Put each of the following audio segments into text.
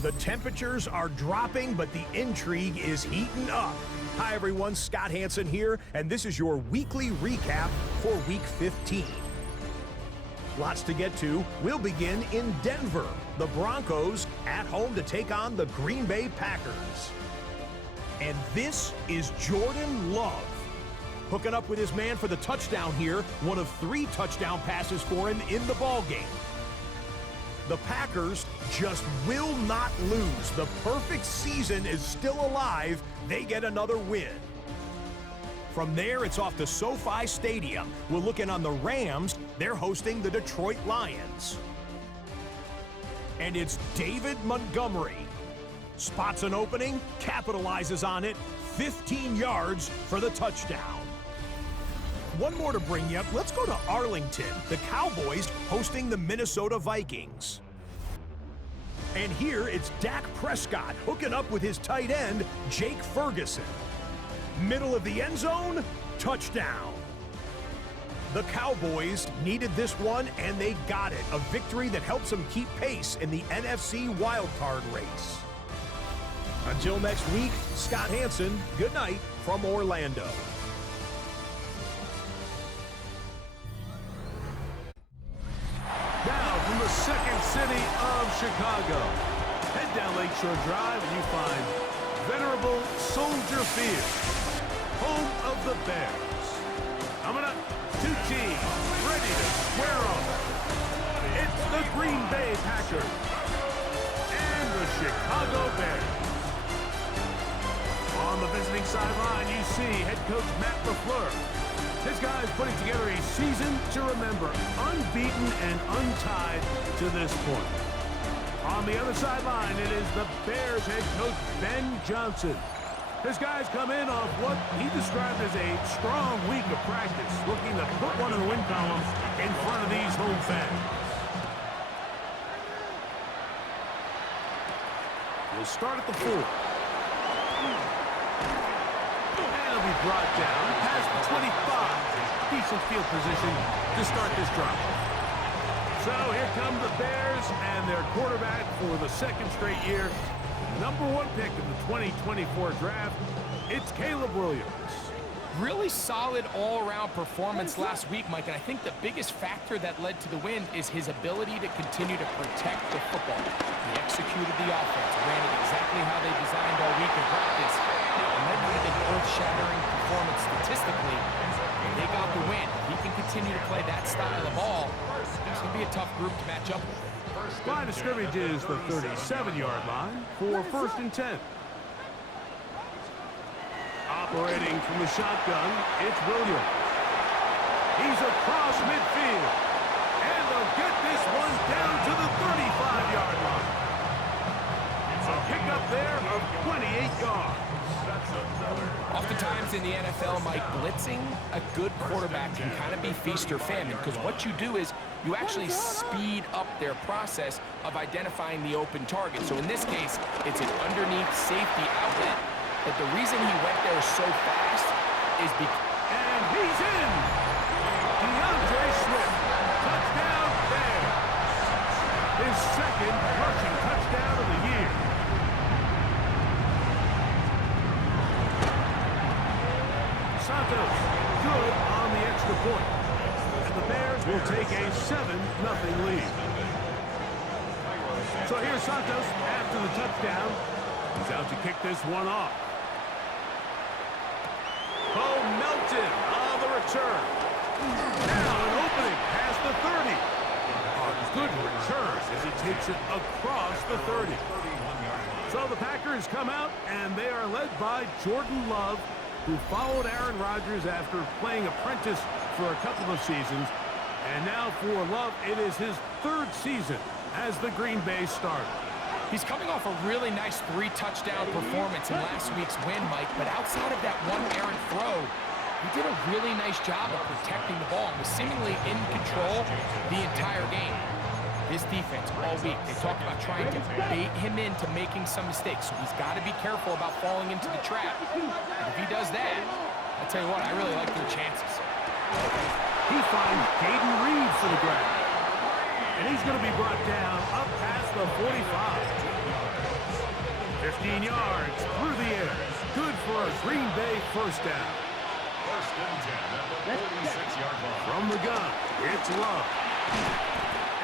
The temperatures are dropping, but the intrigue is heating up. Hi, everyone. Scott Hansen here, and this is your weekly recap for Week 15. Lots to get to. We'll begin in Denver. The Broncos at home to take on the Green Bay Packers. And this is Jordan Love. Hooking up with his man for the touchdown here. One of 3 touchdown passes for him in the ballgame. The Packers just will not lose. The perfect season is still alive. They get another win. From there, it's off to SoFi Stadium. We'll look in on the Rams. They're hosting the Detroit Lions. And it's David Montgomery. Spots an opening, capitalizes on it, 15 yards for the touchdown. One more to bring you up. Let's go to Arlington. The Cowboys hosting the Minnesota Vikings. And here it's Dak Prescott hooking up with his tight end, Jake Ferguson. Middle of the end zone, touchdown. The Cowboys needed this one, and they got it. A victory that helps them keep pace in the NFC wildcard race. Until next week, Scott Hansen, good night from Orlando. Now from the second city of Chicago, head down Lakeshore Drive and you find venerable Soldier Field, home of the Bears. Coming up, 2 teams ready to square off. It's the Green Bay Packers and the Chicago Bears. On the visiting sideline, you see head coach Matt LaFleur. This guy's putting together a season to remember, unbeaten and untied to this point. On the other sideline, it is the Bears head coach Ben Johnson. This guy's come in off what he described as a strong week of practice, looking to put one in the win column in front of these home fans. We'll start at the 4. And it'll be brought down past the 25. Decent field position to start this drive. So here come the Bears and their quarterback for the second straight year. Number 1 pick in the 2024 draft, it's Caleb Williams. Really solid all-around performance last week, Mike, and I think the biggest factor that led to the win is his ability to continue to protect the football. He executed the offense, ran it exactly how they designed all week in practice. Now, it might not have been earth-shattering performance statistically, and they got the win. If he can continue to play that style of ball, it's going to be a tough group to match up with. Line of scrimmage is the 37-yard line for 1st and 10. Operating from the shotgun, it's Williams. He's across midfield. And they'll get this one down to the 35-yard line. It's a pickup there of 28 yards. Oftentimes in the NFL, Mike, blitzing a good quarterback can kind of be feast or famine, because what you do is you actually speed up their process of identifying the open target. So in this case, it's an underneath safety outlet. But the reason he went there so fast is because... And he's in! DeAndre Swift, touchdown Bears. His second rushing touchdown of the year. Santos, good on the extra point. And the Bears will take a 7-0 lead. So here's Santos after the touchdown. He's out to kick this one off. Bo Melton on the return. Now an opening past the 30. A good return as he takes it across the 30. So the Packers come out, and they are led by Jordan Love, who followed Aaron Rodgers after playing apprentice for a couple of seasons. And now for Love, it is his 3rd season as the Green Bay starter. He's coming off a really nice 3-touchdown performance in last week's win, Mike, but outside of that one errant throw, he did a really nice job of protecting the ball and was seemingly in control the entire game. This defense all week, they talked about trying to bait him into making some mistakes, so he's got to be careful about falling into the trap. And if he does that, I'll tell you what, I really like their chances. He finds Caden Reed for the grab. And he's going to be brought down up past the 45. 15 yards through the air. Good for a Green Bay first down. First and 10 at the 46-yard line. From the gun, it's Love.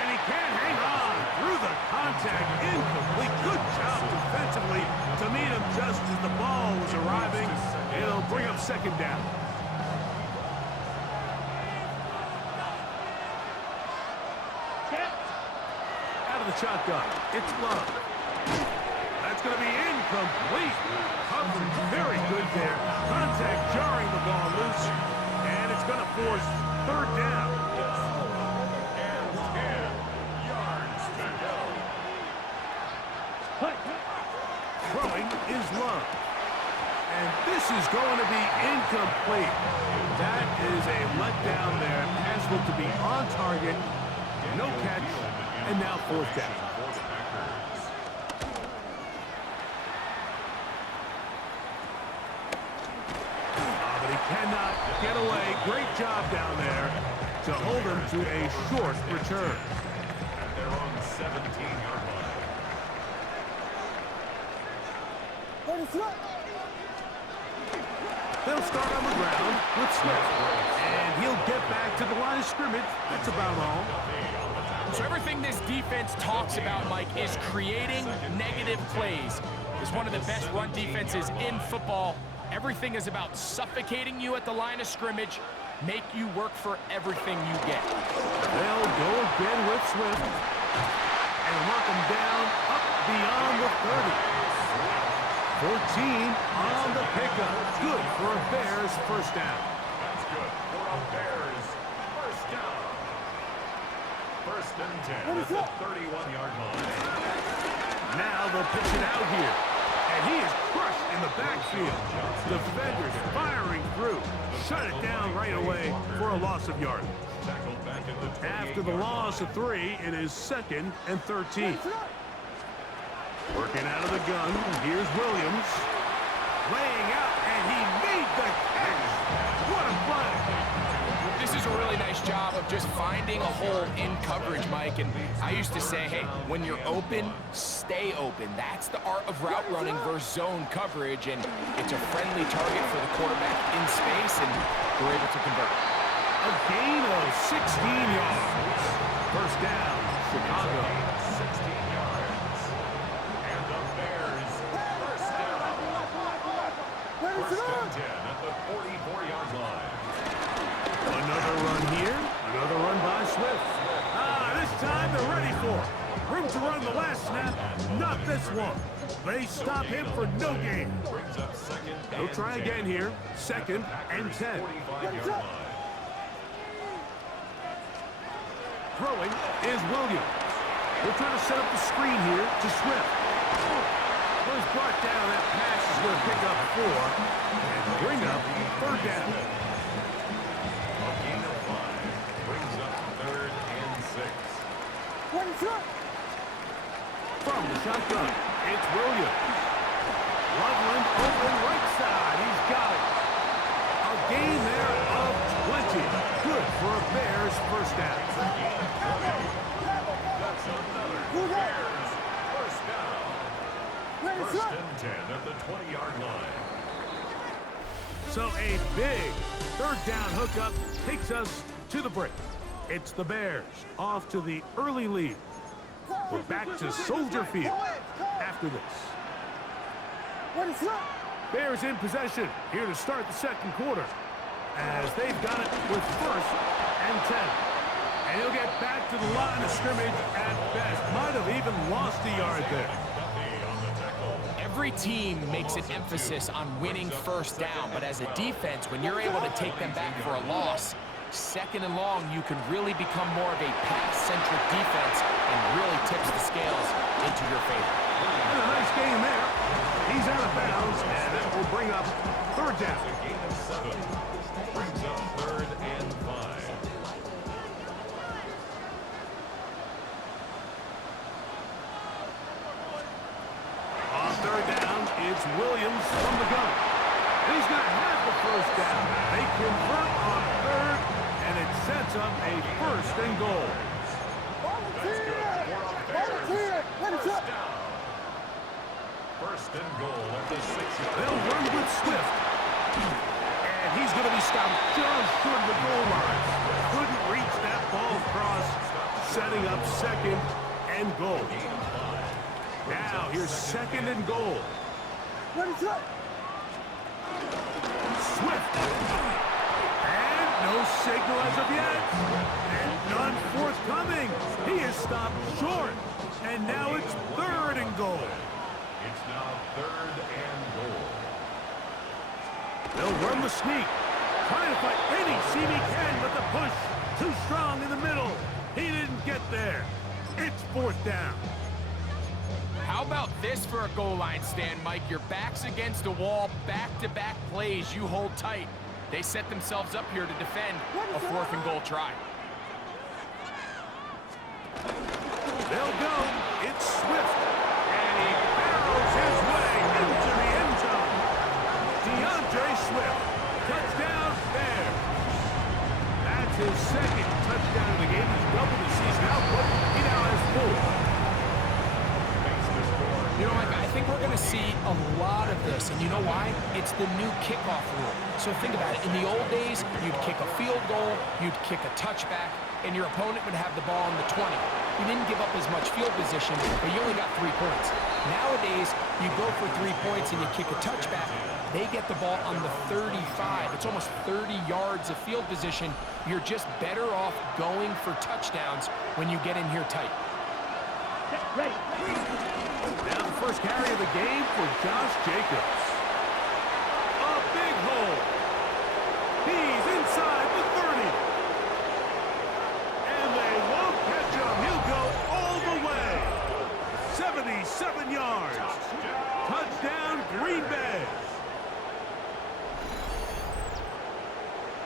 And he can't hang on through the contact. Incomplete. Good job defensively to meet him just as the ball was arriving. It'll bring up second down. Out of the shotgun, it's Love. That's going to be incomplete. Coverage very good there. Contact jarring the ball loose. And it's going to force third down. And 10 yards to go. Throwing is Love. And this is going to be incomplete. That is a letdown there. Pass looked to be on target. No catch. And now fourth down. But he cannot get away. Great job down there to hold him to a short return. And they're on the 17-yard line. They'll start on the ground with Swift. And he'll get back to the line of scrimmage. That's about all. So everything this defense talks about, Mike, is creating negative plays. It's one of the best run defenses in football. Everything is about suffocating you at the line of scrimmage, make you work for everything you get. They'll go again with Swift. And mark him down up beyond the 30. 14 on the pickup. Good for a Bears first down. That's good for a Bears first down. First and 10 at the 31-yard line. Now they'll pitch it out here. And he is crushed in the backfield. Defenders firing through. Shut it down right away for a loss of yardage. Tackled back at the 28-yard After the loss of 3, it is 2nd and 13. Working out of the gun, here's Williams. Laying out, and he made the catch. What a play. This is a really nice job of just finding a hole in coverage, Mike. And I used to say, hey, when you're open, stay open. That's the art of route running versus zone coverage. And it's a friendly target for the quarterback in space, and they're able to convert. A gain of 16 yards. First down, Chicago. 16 yards. And the Bears first down. First and 10 at the 44-yard line. Another run here. Another run by Swift. This time they're ready for it. Room to run the last snap. Not this one. They stop him for no gain. Brings up second. They'll try again here. 2nd and 10. 45-yard line. Throwing is Williams. They're trying to set up the screen here to Swift. Was brought down. That pass is going to pick up 4 and bring up third down. A gain of 5 brings up third and 6. From the shotgun, it's Williams. Loveland open right side. He's got it. A gain there of 20. Good for a Bears first down. That's another Bears first down. First and 10 at the 20-yard line. So a big third down hookup takes us to the break. It's the Bears off to the early lead. We're back to Soldier Field after this. Bears in possession here to start the second quarter as they've got it with first and 10. And he'll get back to the line of scrimmage at best. Might have even lost a yard there. Every team makes an emphasis on winning first down, but as a defense, when you're able to take them back for a loss, 2nd and long, you can really become more of a pass-centric defense and really tips the scales into your favor. And a nice game there. He's out of bounds, and that will bring up third down. A gain of 7 brings up third and 5. On third down, it's Williams from the gun. And he's going to have the first down. They convert on third, and it sets up a first and goal. That's good for a Bears first down. First and goal at the 6-yard They'll line. run with Swift. And he's going to be stopped just short of the goal line. Couldn't reach that ball across, setting up second and goal. Now here's second and goal. Swift. And no signal as of yet. And none forthcoming. He is stopped short. And now it's third and goal. It's now 3rd and goal. They'll run the sneak. Trying to fight any seam he can, but the push too strong in the middle. He didn't get there. It's 4th down. How about this for a goal line stand, Mike? Your back's against a wall, back-to-back plays. You hold tight. They set themselves up here to defend a 4th and goal try. They'll go. It's Swift. And he barrels his way into the end zone. DeAndre Swift. Touchdown there. That's his second touchdown of the game. He's doubled the season output. He now has 4. You know, Mike, I think we're going to see a lot of this, and you know why? It's the new kickoff rule. So think about it. In the old days, you'd kick a field goal, you'd kick a touchback, and your opponent would have the ball on the 20. You didn't give up as much field position, but you only got 3 points. Nowadays, you go for 3 points and you kick a touchback. They get the ball on the 35. It's almost 30 yards of field position. You're just better off going for touchdowns when you get in here tight. Ready. Now the first carry of the game for Josh Jacobs. A big hole. He's inside the 30. And they won't catch him. He'll go all the way. 77 yards. Touchdown, Green Bay.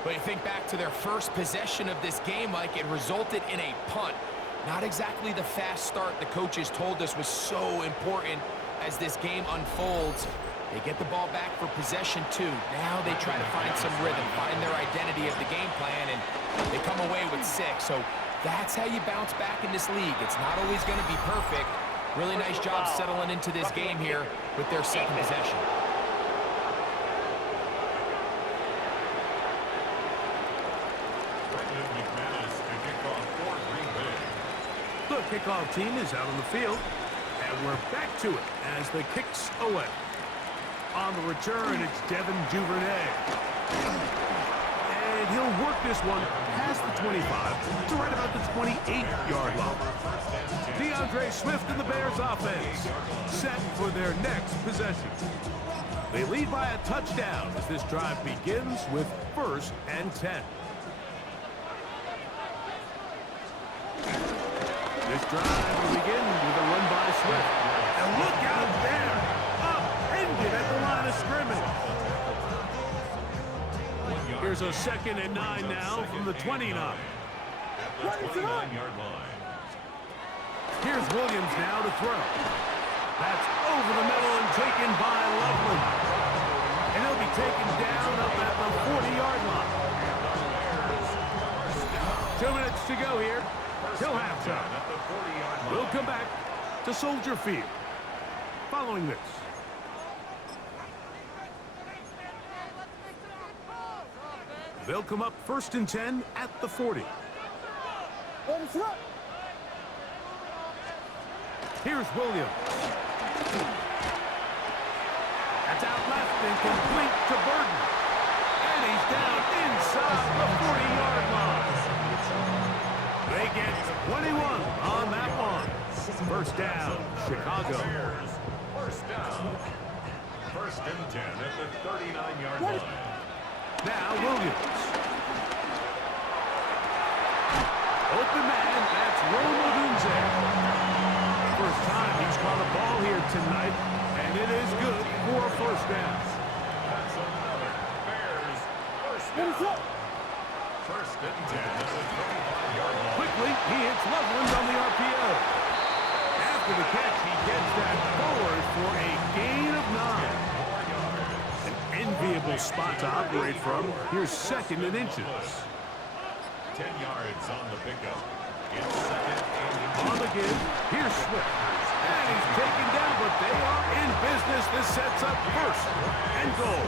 But you think back to their first possession of this game, Mike, it resulted in a punt. Not exactly the fast start the coaches told us was so important as this game unfolds. They get the ball back for possession 2. Now they try to find some rhythm, find their identity of the game plan, and they come away with 6. So that's how you bounce back in this league. It's not always going to be perfect. Really nice job settling into this game here with their second possession. The kickoff team is out on the field, and we're back to it as the kicks away. On the return, it's Devin Duvernay. And he'll work this one past the 25 to right about the 28-yard line. DeAndre Swift and the Bears offense set for their next possession. They lead by a touchdown as this drive begins with 1st and 10. This drive will begin with a run by Swift. And look out there! Upended at the line of scrimmage. Here's a 2nd and 9 now from the 29. At the 29-yard line. Here's Williams now to throw. That's over the middle and taken by Loveland. And he'll be taken down up at the 40-yard line. 2 minutes to go here. Till halftime. We'll come back to Soldier Field following this. They'll come up 1st and 10 at the 40. Here's Williams. That's out left and complete to Burton. And he's down inside the 40-yard line. They get 21 on that one. 1st down, Chicago. First down. 1st and 10 at the 39-yard line. Now Williams. Open man, that's Roma Dunze. First time he's caught a ball here tonight, and it is good for a 1st down. That's another Bears first down. 1st and 10 at the 35-yard line. Quickly, he hits Loveland on the RPO. After the catch, he gets that forward for a gain of 9. An enviable spot to operate from. Here's 2nd and inches. 10 yards on the pickup. It's 2nd and On the give, here's Swift. And he's taken down, but they are in business this First and goal.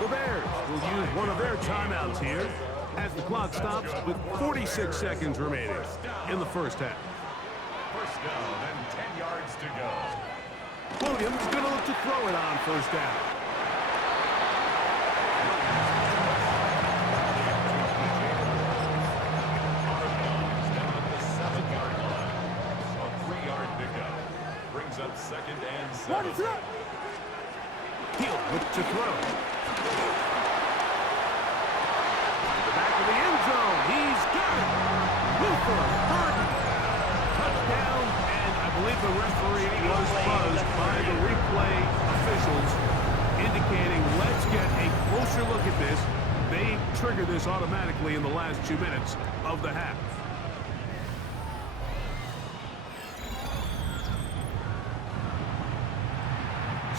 The Bears will use one of their timeouts here as the clock stops with 46 seconds remaining in the first half. First down and 10 yards to go. Williams going to look to throw it on first down. Up second and 7. He'll look to throw. The back of the end zone. He's got it. Hooper, Harden. Touchdown, and I believe the referee was buzzed by the replay officials, indicating let's get a closer look at this. They trigger this automatically in the last 2 minutes of the half.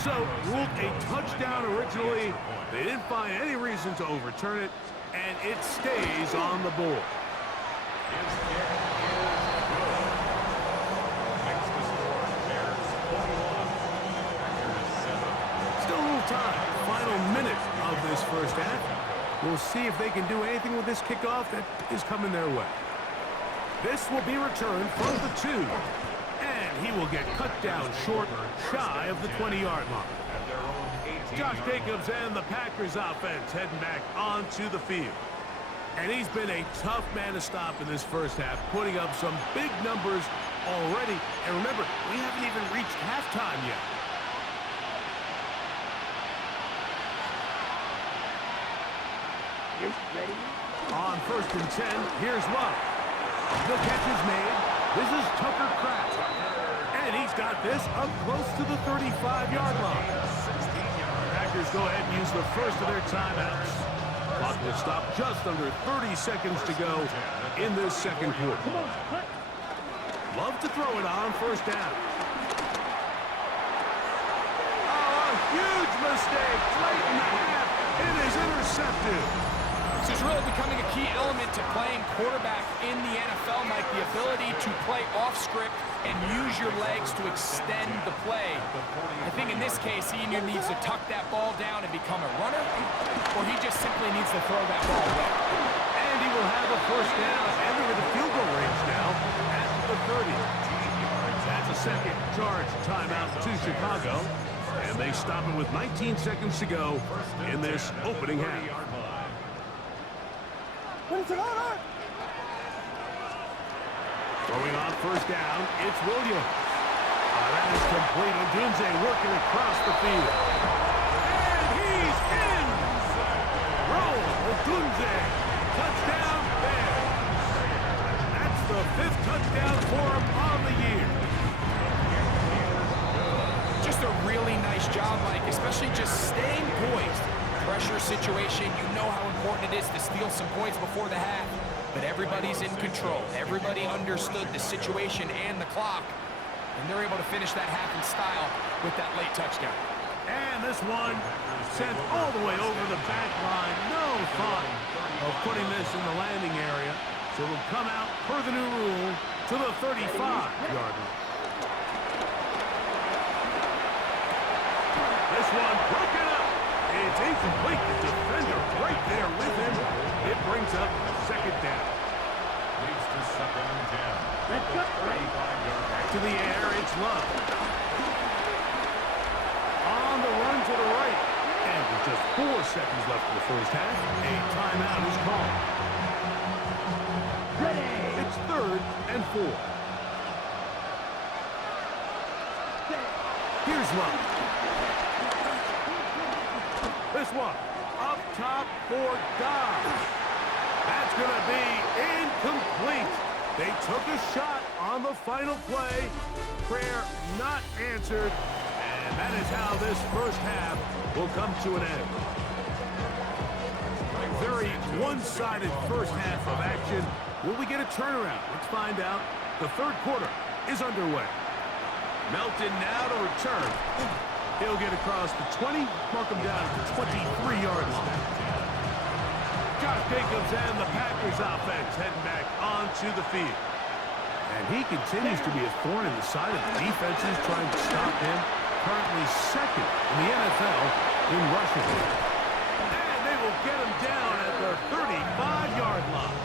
So, ruled a touchdown originally. They didn't find any reason to overturn it, and it stays on the board. His kick is good. Makes the score Bears 41, Packers 7. Still a little time. Final minute of this first half. We'll see if they can do anything with this kickoff that is coming their way. This will be returned from the 2. And he will get cut down short, shy of the 20-yard line. Josh Jacobs and the Packers offense heading back onto the field. And he's been a tough man to stop in this first half, putting up some big numbers already. And remember, we haven't even reached halftime yet. On first and 10, here's Love. The catch is made. This is Tucker Kraft. And he's got this up close to the 35-yard line. Packers go ahead and use the first of their timeouts. Clock will stop just under 30 seconds to go in this second quarter. Love to throw it on first down. Oh, a huge mistake late in the half. It is intercepted. This is really becoming a key element to playing quarterback in the NFL, Mike, the ability to play off script and use your legs to extend the play. I think in this case, he either needs to tuck that ball down and become a runner, or he just simply needs to throw that ball away. And he will have a first down, and they're in the field goal range now at the 30. That's a second charge timeout to Chicago, and they stop it with 19 seconds to go in this opening half. Throwing on first down, it's Williams. That is complete. Odunze working across the field. And he's in! Roll, Odunze. Touchdown, Bears. That's the 5th touchdown for him on the year. Just a really nice job, Mike, especially just staying poised. Pressure situation, you know how important it is to steal some points before the half. But everybody's in control. Everybody understood the situation and the clock. And they're able to finish that half in style with that late touchdown. And this one sent all the way over the back line. No thought of putting this in the landing area. So it'll come out per the new rule to the 35-yard line. This one broken up. It's incomplete. The defender right there with him. It brings up second down. Leads to second and 10. Back to the air, it's Love. On the run to the right. And with just 4 seconds left in the first half, a timeout is called. It's 3rd and 4. Here's Love. This one, up top for Dobbs. That's going to be incomplete. They took a shot on the final play. Prayer not answered. And that is how this first half will come to an end. Very one-sided first half of action. Will we get a turnaround? Let's find out. The third quarter is underway. Melton now to return. He'll get across the 20, mark him down at the 23-yard line. Josh Jacobs and the Packers offense heading back onto the field. And he continues to be a thorn in the side of the defenses trying to stop him. currently second in the NFL in rushing. And they will get him down at the 35-yard line.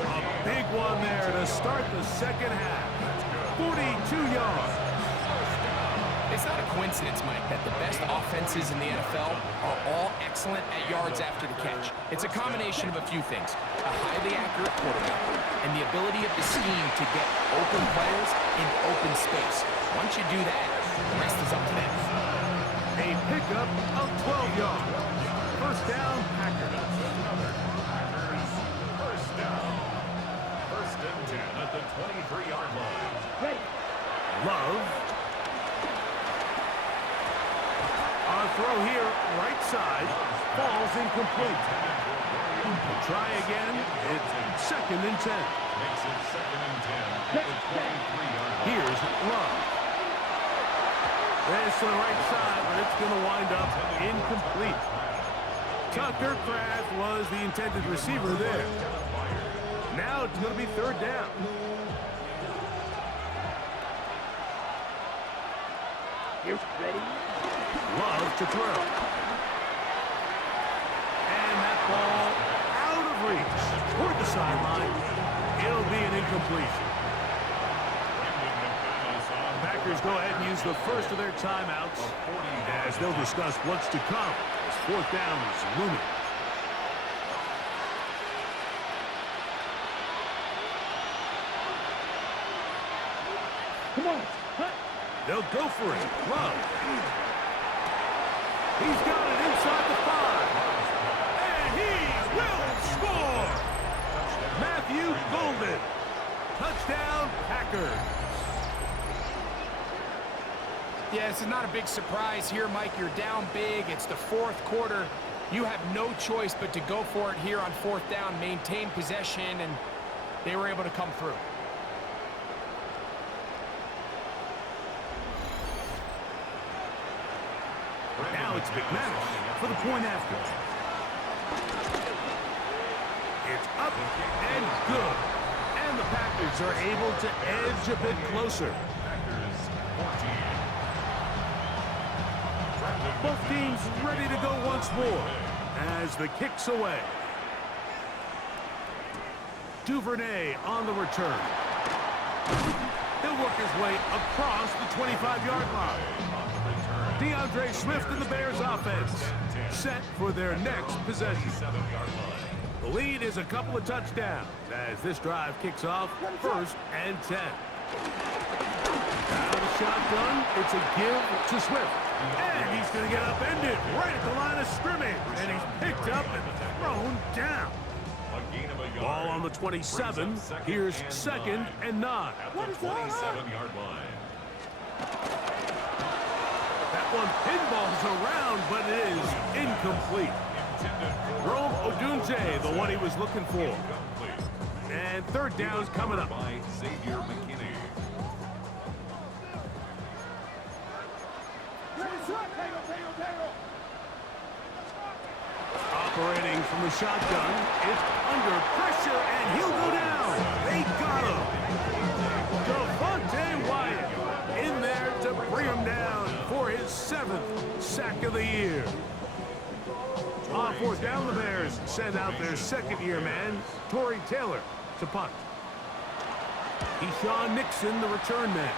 A big one there to start the second half. 42 yards. It's not a coincidence, Mike, that the best offenses in the NFL are all excellent at yards after the catch. It's a combination of a few things: a highly accurate quarterback and the ability of the scheme to get open players in open space. Once you do that, the rest is up to them. A pickup of 12 yards. First down, Packers. First down. First and 10 at the 23-yard line. Love. On throw here, right side, falls incomplete. Try again. It's second and 10. Makes it second and 10 at the 23-yard line. Here's Love. This to the right side, but it's going to wind up incomplete. Tucker Kraft was the intended receiver there. Now it's going to be third down. Love to throw. And that ball out of reach. Toward the sideline. It'll be an incompletion. The Packers go ahead and use the first of their timeouts as they'll discuss what's to come as fourth down is looming. Come on. They'll go for it. Love. He's got it inside the 5. And he will score. Matthew Golden. Touchdown, Packers. Yeah, this is not a big surprise here, Mike. You're down big. It's the fourth quarter. You have no choice but to go for it here on fourth down, maintain possession, and they were able to come through. Now it's McManus for the point after. It's up and good. And the Packers are able to edge a bit closer. Both teams ready to go once more as the kick's away. Duvernay on the return. He'll work his way across the 25-yard line. DeAndre Swift and the Bears offense set for their next possession. The lead is a couple of touchdowns as this drive kicks off first and 10. Out of the shotgun, it's a give to Swift. And he's going to get upended right at the line of scrimmage. And he's picked up and thrown down. Ball on the 27. Here's second and 9. At the 27-yard line. That one pinballs around, but it is incomplete. Rome Odunze, the one he was looking for. And third down's coming up. By Xavier McKinney. Operating from the shotgun, it's under pressure, and he'll go down. They got him. Devontae Wyatt in there to bring him down for his 7th sack of the year. On fourth down, the Bears send out their second-year man, Torrey Taylor, to punt. Keyshawn Nixon, the return man.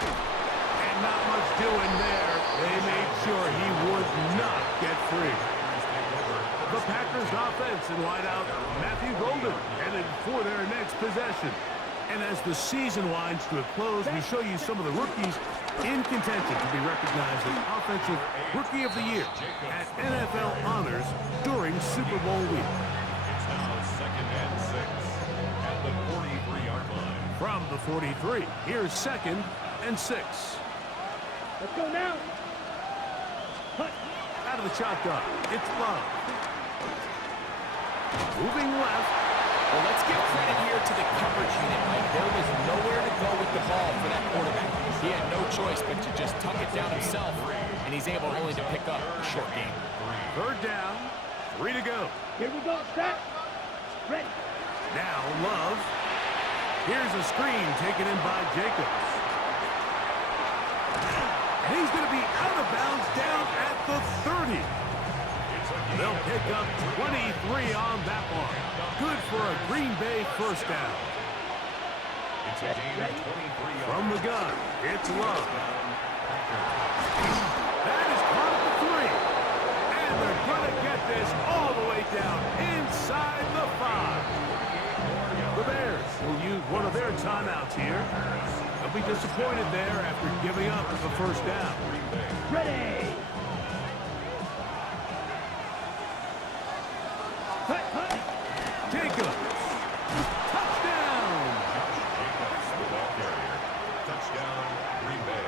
And not much doing there. They made sure he would not get free. The Packers offense in wideout Matthew Golden headed for their next possession. And as the season winds to a close, we show you some of the rookies in contention to be recognized as Offensive Rookie of the Year at NFL Honors during Super Bowl week. It's now second and 6 at the 43-yard line. From the 43, here's second and 6. Let's go now. Out of the shotgun, it's Love. Moving left. Well, let's give credit here to the coverage unit, Mike. There was nowhere to go with the ball for that quarterback. He had no choice but to just tuck it down himself, and he's able only to pick up a short game. Third down, 3 to go. Here we go, set. Ready. Now Love. Here's a screen taken in by Jacobs. And he's going to be out of bounds down at the 30. They'll pick up 23 on that one. Good for a Green Bay first down. It's a gain of 23 yards. From the gun, it's Love. That is caught at the 3. And they're going to get this all the way down inside the 5. The Bears will use one of their timeouts here. They'll be disappointed there after giving up the first down. Ready. Jacobs. Touchdown. Jacobs, the ball carrier. Touchdown, Green Bay.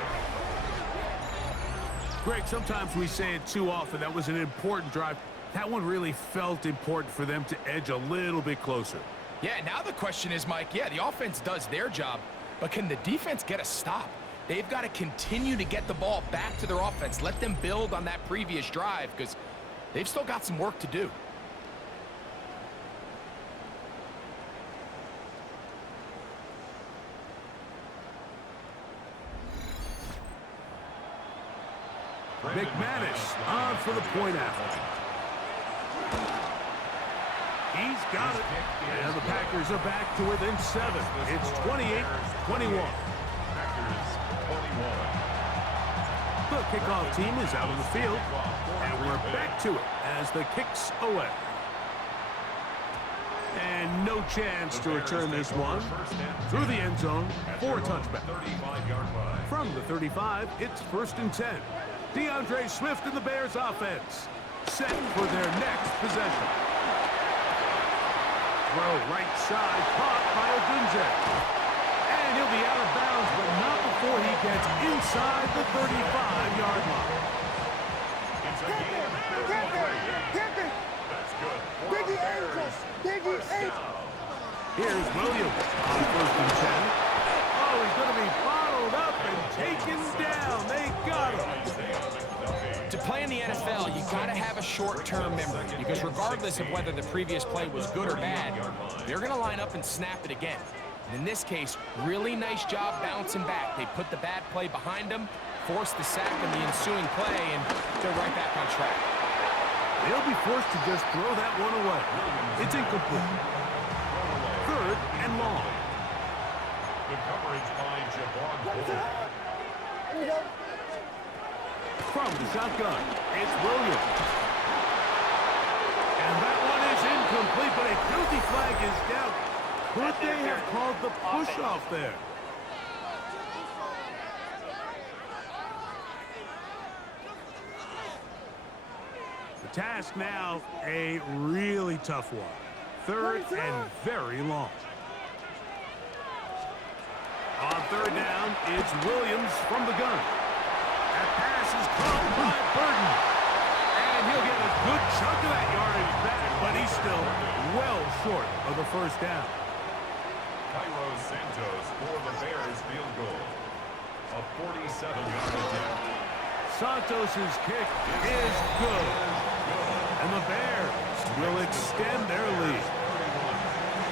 Greg, sometimes we say it too often. That was an important drive. That one really felt important for them to edge a little bit closer. Yeah, now the question is, Mike, yeah, the offense does their job, but can the defense get a stop? They've got to continue to get the ball back to their offense. Let them build on that previous drive because they've still got some work to do. McManus on for the point after. He's got it. And the Packers are back to within 7. It's 28-21. Packers 21. The kickoff team is out of the field. And we're back to it as the kick's away. And no chance to return this one through the end zone for a touchback. 35-yard line. From the 35, it's 1st and 10. DeAndre Swift and the Bears offense set for their next possession. Throw right side, caught by Odunze. And he'll be out of bounds, but not before he gets inside the 35-yard line. It's a gain of 33. That's good. Diggy Angels! Diggy Angels! Here's Williams on 1st and 10. Oh, he's going to be bottled up and taken down. They got him. To play in the NFL, you got to have a short-term memory because regardless of whether the previous play was good or bad, they're going to line up and snap it again. And in this case, really nice job bouncing back. They put the bad play behind them, forced the sack in the ensuing play, and they're right back on track. They'll be forced to just throw that one away. It's incomplete. 3rd and long. Good coverage by Javon Bull. From the shotgun, it's Williams. And that one is incomplete, but a penalty flag is down. Could they have called the push-off there? The task now, a really tough one. 3rd and very long. On 3rd down, it's Williams from the gun. That pass is caught by Burton. And he'll get a good chunk of that yardage back, but he's still well short of the first down. Cairo Santos for the Bears field goal. A 47-yard attempt. Santos' kick is good. And the Bears will extend their lead.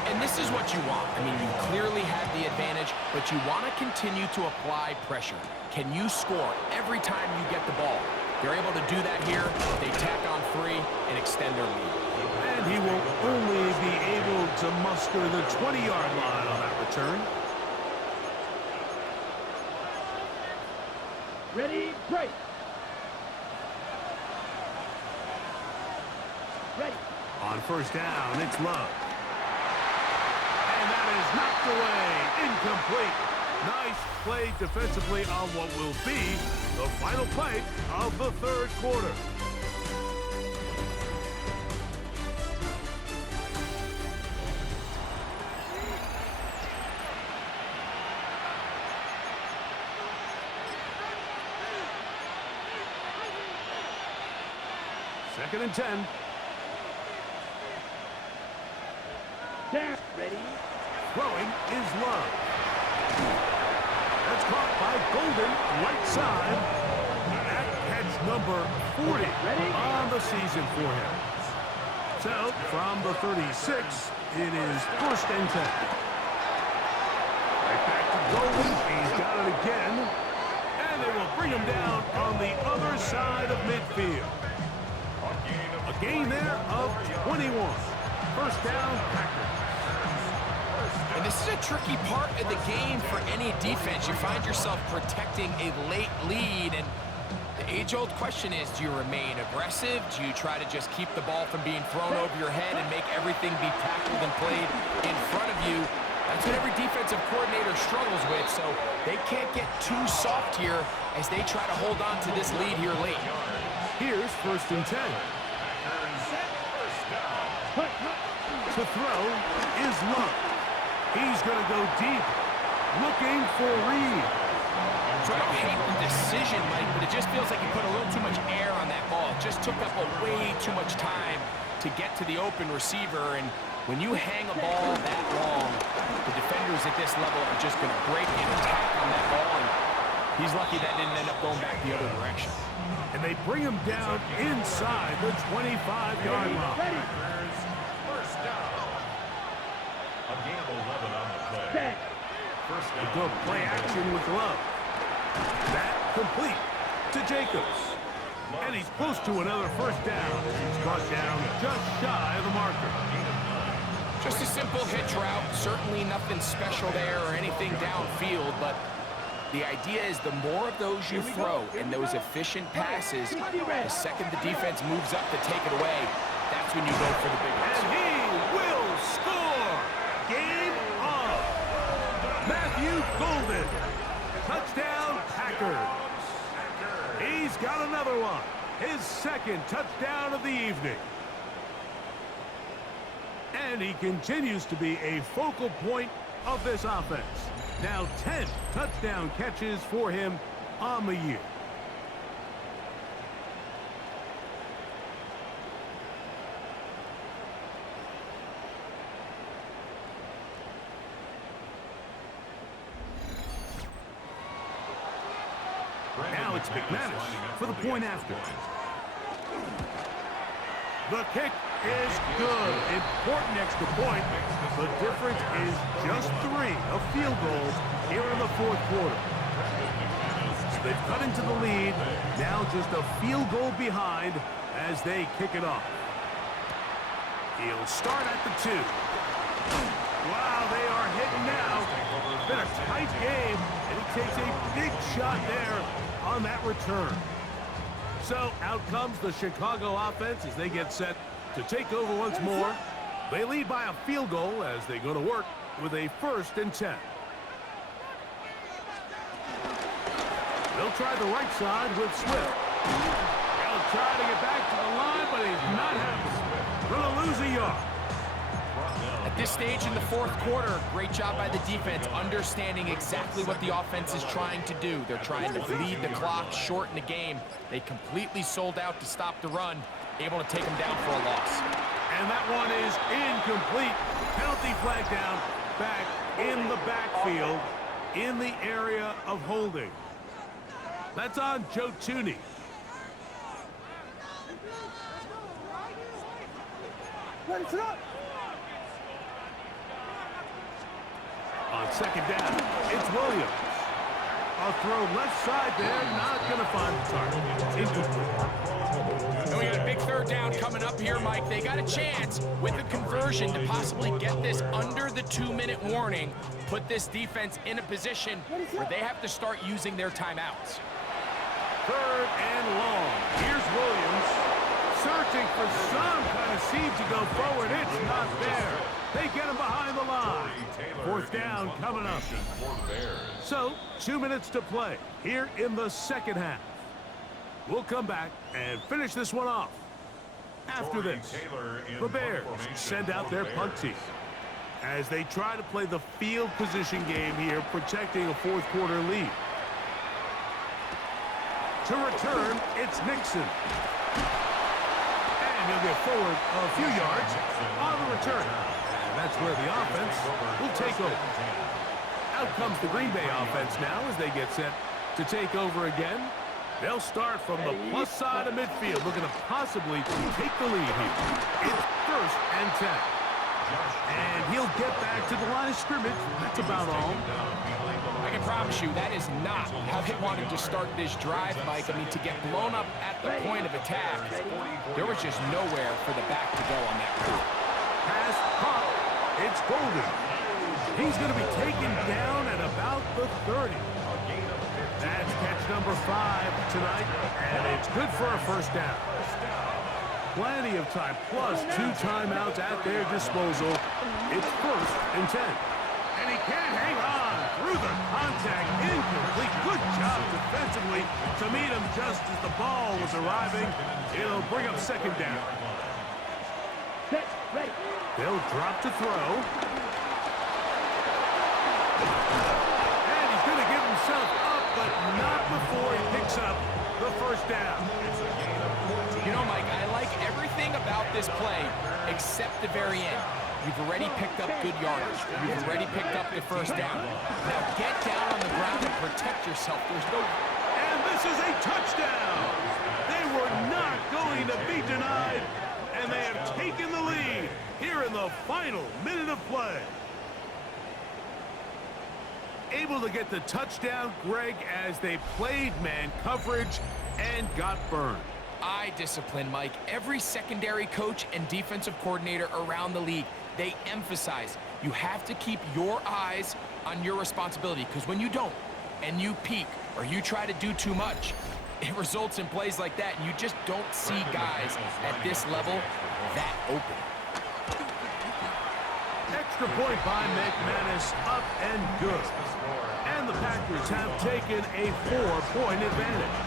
And this is what you want. I mean, you clearly have the advantage, but you want to continue to apply pressure. Can you score every time you get the ball? They're able to do that here. They tack on 3 and extend their lead. And he will only be able to muster the 20-yard line on that return. Ready, break! Ready! On 1st down, it's Love. And that is knocked away, incomplete. Nice play defensively on what will be the final play of the 3rd quarter. Second and 10. Down. Ready? Throwing is Love. That's caught by Golden, right side. That catch number 40 on the season for him. So, from the 36, it is 1st and 10. Right back to Golden. He's got it again. And And they will bring him down on the other side of midfield. A gain there of 21. First down, Packers. And this is a tricky part of the game for any defense. You find yourself protecting a late lead, and the age-old question is, do you remain aggressive? Do you try to just keep the ball from being thrown over your head and make everything be tackled and played in front of you? That's what every defensive coordinator struggles with, so they can't get too soft here as they try to hold on to this lead here late. Here's first and 10. To throw is Luck. He's going to go deep, looking for Reed. So I don't hate the decision, Mike, but it just feels like he put a little too much air on that ball. It just took up way too much time to get to the open receiver, and when you hang a ball that long, the defenders at this level are just going to break and attack on that ball, and he's lucky that didn't end up going back the other direction. And they bring him down inside the 25-yard line. First down. A gain of 11 on the play. First down. Go play action with Love. That complete to Jacobs. And he's close to another first down. He's brought down just shy of the marker. Just a simple hitch route, certainly nothing special there or anything downfield, but the idea is the more of those you throw and those efficient passes, the second the defense moves up to take it away, that's when you go for the big ones. And he will score! Game on! Matthew Golden. Touchdown, Packers. He's got another one. His second touchdown of the evening. And he continues to be a focal point of this offense. Now 10 touchdown catches for him on the year. Now it's McManus for the point after. The kick is good. Important extra point. The difference is just 3 of field goals here in the fourth quarter. So they've cut into the lead. Now just a field goal behind as they kick it off. He'll start at the 2. Wow, they are hitting now. It's been a tight game, and he takes a big shot there on that return. So out comes the Chicago offense as they get set to take over once more. They lead by a field goal as they go to work with a 1st and 10. They'll try the right side with Swift. He'll try to get back to the line, but he's not having it. Going to lose a yard. At this stage in the fourth quarter, great job by the defense, understanding exactly what the offense is trying to do. They're trying to bleed the clock, shorten the game. They completely sold out to stop the run, able to take them down for a loss. And that one is incomplete. Penalty flag down, back in the backfield, in the area of holding. That's on Joe Tooney. On second down, it's Williams. A throw left side there, not going to find the target. Incomplete. And we got a big 3rd down coming up here, Mike. They got a chance with a conversion to possibly get this under the 2-minute warning, put this defense in a position where they have to start using their timeouts. 3rd and long. Here's Williams searching for some kind of seed to go forward. It's not there. They get him behind the line. 4th down coming up. So 2 minutes to play here in the second half. We'll come back and finish this one off. After this, the Bears send out their punt team as they try to play the field position game here, protecting a fourth quarter lead. To return, it's Nixon. And he'll get forward a few yards on the return. And that's where the offense will take over. Out comes the Green Bay offense now as they get set to take over again. They'll start from the plus side of midfield, looking to possibly take the lead here. It's 1st and 10. And he'll get back to the line of scrimmage. That's about all. I can promise you that is not how they wanted to start this drive, Mike. I mean, to get blown up at the point of attack, there was just nowhere for the back to go on that route. Pass caught. It's Golden. He's going to be taken down at about the 30. That's catch number 5 tonight, and it's good for a first down. Plenty of time, plus 2 timeouts at their disposal. It's 1st and 10. And he can't hang on through the contact. Incomplete. Good job defensively to meet him just as the ball was arriving. It'll bring up 2nd down. Set, ready. They'll drop to throw. And he's going to give himself up, but not before he picks up the first down. You know, Mike, I like everything about this play except the very end. You've already picked up good yardage. You've already picked up the first down. Now get down on the ground and protect yourself. There's no... And this is a touchdown. They were not going to be denied, and they have taken the lead here in the final minute of play. Able to get the touchdown, Greg, as they played man coverage and got burned. Eye discipline, Mike. Every secondary coach and defensive coordinator around the league, they emphasize you have to keep your eyes on your responsibility, because when you don't and you peek or you try to do too much, it results in plays like that, and you just don't see guys at this level that open. Extra point by McManus, up and good. And the Packers have taken a 4-point advantage.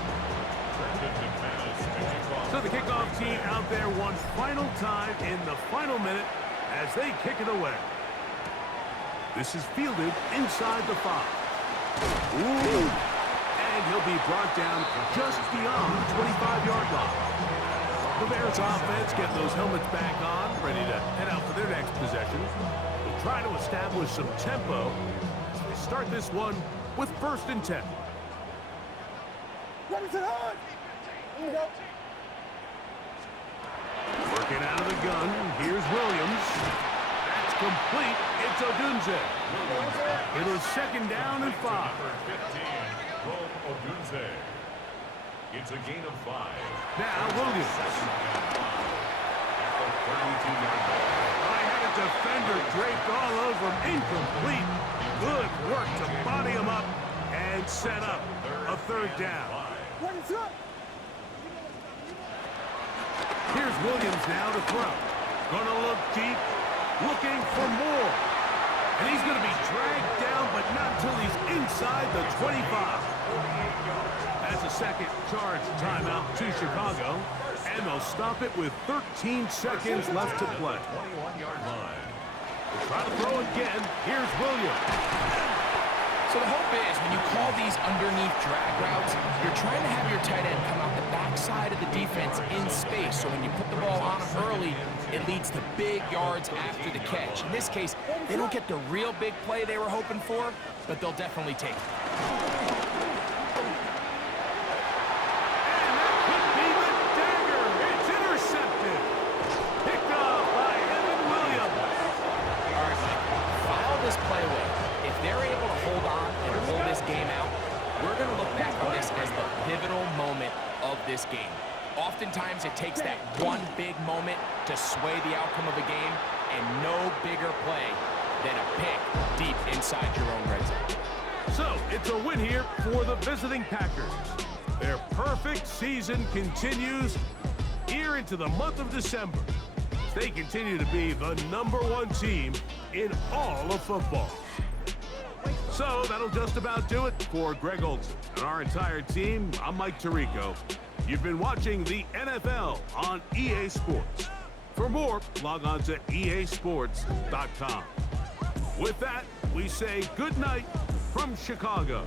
So the kickoff team out there one final time in the final minute as they kick it away. This is fielded inside the 5. Ooh! And he'll be brought down just beyond the 25-yard line. The Bears offense getting those helmets back on, ready to head out for their next possession. They'll try to establish some tempo as they start this one with 1st and 10. Robinson on! Here we go. Working out of the gun, here's Williams. That's complete. It's Odunze. It is 2nd down and 5. It's a gain of 5. Now Williams. I had a defender draped all over him. Incomplete. Good work to body him up and set up a 3rd down. Here's Williams now to throw. Gonna look deep, looking for more. And he's gonna be dragged down, but not until he's inside the 25. That's a 2nd charge timeout to Chicago. And they'll stop it with 13 seconds left to play. 21-yard line. They'll try to throw again. Here's Williams. So the hope is when you call these underneath drag routes, you're trying to have your tight end come out the backside of the defense in space. So when you put the ball on him early, it leads to big yards after the catch. In this case, they don't get the real big play they were hoping for, but they'll definitely take it. This game. Oftentimes it takes that one big moment to sway the outcome of a game, and no bigger play than a pick deep inside your own red zone. So it's a win here for the visiting Packers. Their perfect season continues here into the month of December. They continue to be the #1 team in all of football. So that'll just about do it for Greg Olsen and our entire team. I'm Mike Tirico. You've been watching the NFL on EA Sports. For more, log on to easports.com. With that, we say good night from Chicago.